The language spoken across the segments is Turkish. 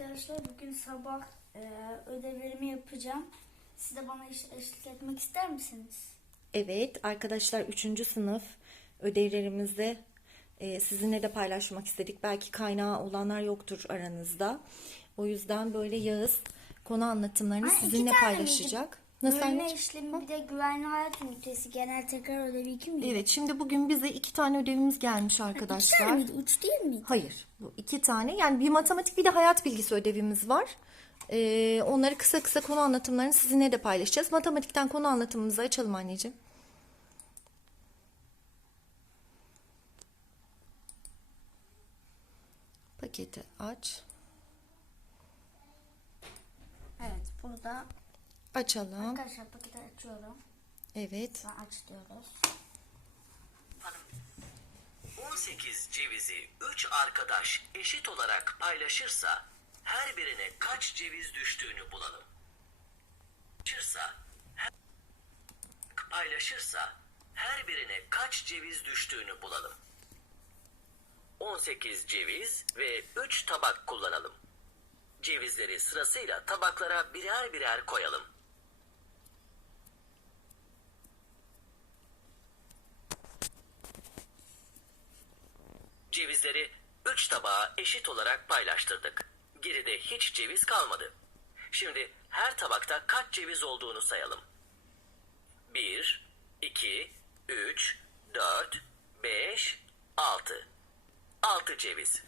arkadaşlar. Bugün sabah e, ödevlerimi yapacağım. Siz de bana eş- eşlik etmek ister misiniz? Evet arkadaşlar 3. sınıf ödevlerimizi e, sizinle de paylaşmak istedik. Belki kaynağı olanlar yoktur aranızda. O yüzden böyle Yağız konu anlatımlarını Ay, sizinle paylaşacak. Nasıl Bölme anneciğim? işlemi bir de güvenli hayat ünitesi genel tekrar ödevi iki miydi? Evet şimdi bugün bize iki tane ödevimiz gelmiş İki tane arkadaşlar. miydi? Üç değil miydi? Hayır bu iki tane yani bir matematik bir de hayat bilgisi ödevimiz var. Ee, onları kısa kısa konu anlatımlarını sizinle de paylaşacağız. Matematikten konu anlatımımızı açalım anneciğim. Paketi aç. Evet burada Açalım. arkadaşlar paketi açıyorum. Evet. Ve aç diyoruz. 18 cevizi 3 arkadaş eşit olarak paylaşırsa her birine kaç ceviz düştüğünü bulalım. Paylaşırsa her, paylaşırsa her birine kaç ceviz düştüğünü bulalım. 18 ceviz ve 3 tabak kullanalım. Cevizleri sırasıyla tabaklara birer birer koyalım. Cevizleri 3 tabağa eşit olarak paylaştırdık. Geride hiç ceviz kalmadı. Şimdi her tabakta kaç ceviz olduğunu sayalım. 1, 2, 3, 4, 5, 6. 6 ceviz.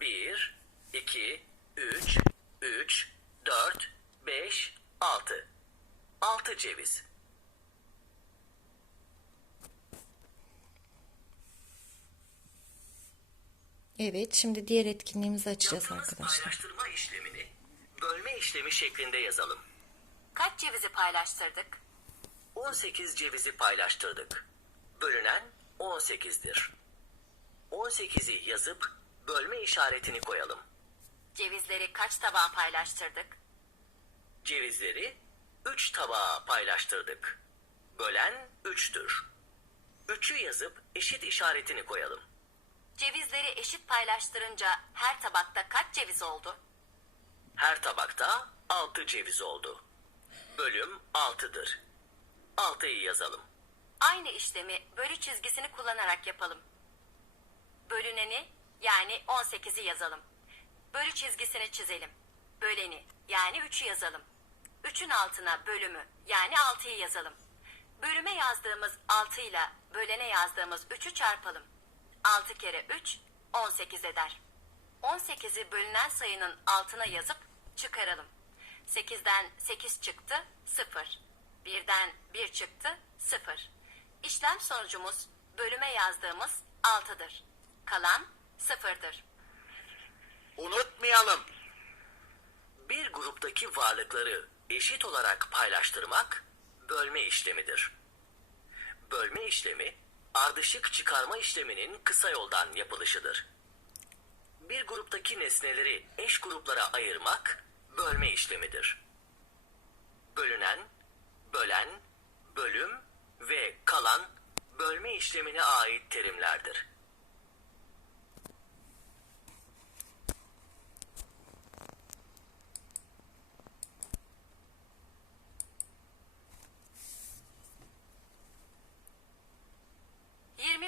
1, 2, 3, 3, 4, 5, 6. 6 ceviz. Evet şimdi diğer etkinliğimizi açacağız Yaptığımız arkadaşlar. paylaştırma işlemini bölme işlemi şeklinde yazalım. Kaç cevizi paylaştırdık? 18 cevizi paylaştırdık. Bölünen 18'dir. 18'i yazıp bölme işaretini koyalım. Cevizleri kaç tabağa paylaştırdık? Cevizleri 3 tabağa paylaştırdık. Bölen 3'tür. 3'ü yazıp eşit işaretini koyalım. Cevizleri eşit paylaştırınca her tabakta kaç ceviz oldu? Her tabakta 6 ceviz oldu. Bölüm 6'dır. 6'yı yazalım. Aynı işlemi bölü çizgisini kullanarak yapalım. Bölüneni yani 18'i yazalım. Bölü çizgisini çizelim. Böleni yani 3'ü yazalım. 3'ün altına bölümü yani 6'yı yazalım. Bölüme yazdığımız 6 ile bölene yazdığımız 3'ü çarpalım. 6 kere 3 18 eder. 18'i bölünen sayının altına yazıp çıkaralım. 8'den 8 çıktı 0. 1'den 1 çıktı 0. İşlem sonucumuz bölüme yazdığımız 6'dır. Kalan 0'dır. Unutmayalım. Bir gruptaki varlıkları eşit olarak paylaştırmak bölme işlemidir. Bölme işlemi ardışık çıkarma işleminin kısa yoldan yapılışıdır. Bir gruptaki nesneleri eş gruplara ayırmak bölme işlemidir. Bölünen, bölen, bölüm ve kalan bölme işlemine ait terimlerdir.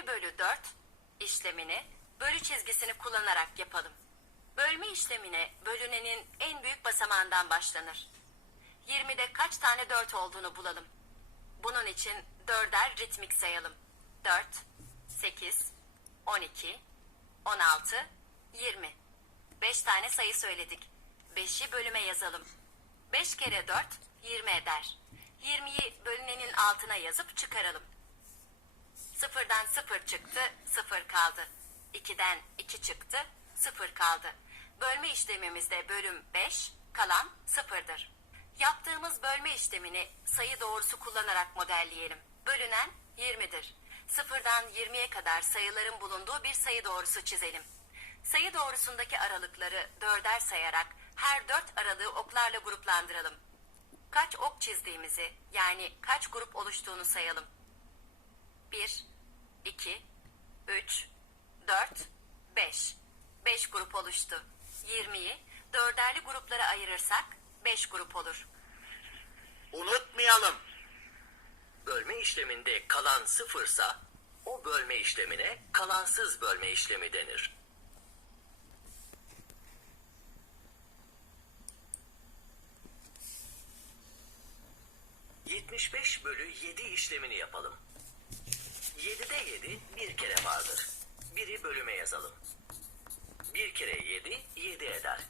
Hı. 20 bölü 4 işlemini bölü çizgisini kullanarak yapalım. Bölme işlemine bölünenin en büyük basamağından başlanır. 20'de kaç tane 4 olduğunu bulalım. Bunun için 4'er ritmik sayalım. 4, 8, 12, 16, 20. 5 tane sayı söyledik. 5'i bölüme yazalım. 5 kere 4, 20 eder. 20'yi bölünenin altına yazıp çıkaralım. Sıfırdan sıfır çıktı, sıfır kaldı. 2'den 2 çıktı, sıfır kaldı. Bölme işlemimizde bölüm 5, kalan sıfırdır. Yaptığımız bölme işlemini sayı doğrusu kullanarak modelleyelim. Bölünen 20'dir. Sıfırdan 20'ye kadar sayıların bulunduğu bir sayı doğrusu çizelim. Sayı doğrusundaki aralıkları dörder sayarak her dört aralığı oklarla gruplandıralım. Kaç ok çizdiğimizi yani kaç grup oluştuğunu sayalım. 1, 2, 3, 4, 5. 5 grup oluştu. 20'yi 4'er dörderli gruplara ayırırsak 5 grup olur. Unutmayalım. Bölme işleminde kalan sıfırsa o bölme işlemine kalansız bölme işlemi denir. ...75 bölü 7 işlemini yapalım. 7'de 7 bir kere vardır. Biri bölüme yazalım. Bir kere 7, 7 eder.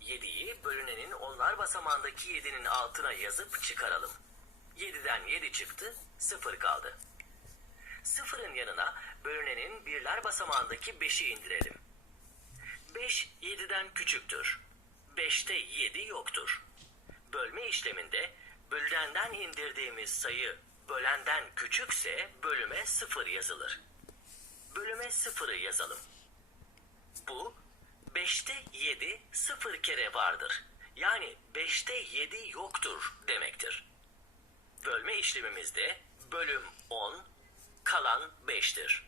7'yi bölünenin onlar basamağındaki 7'nin altına yazıp çıkaralım. 7'den 7 çıktı, 0 kaldı. Sıfırın yanına bölünenin birler basamağındaki 5'i indirelim. 5 7'den küçüktür. 5'te 7 yoktur. Bölme işleminde bölünenden indirdiğimiz sayı bölenden küçükse bölüme 0 yazılır. Bölüme 0'ı yazalım. Bu 5'te 7 sıfır kere vardır. Yani 5'te 7 yoktur demektir. Bölme işlemimizde bölüm 10, kalan 5'tir.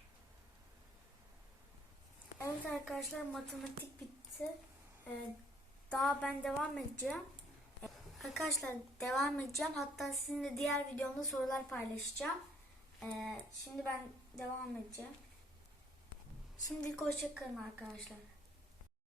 Evet arkadaşlar matematik bitti. Ee, daha ben devam edeceğim. Arkadaşlar devam edeceğim. Hatta sizinle diğer videomda sorular paylaşacağım. Ee, şimdi ben devam edeceğim. Şimdilik hoşçakalın arkadaşlar.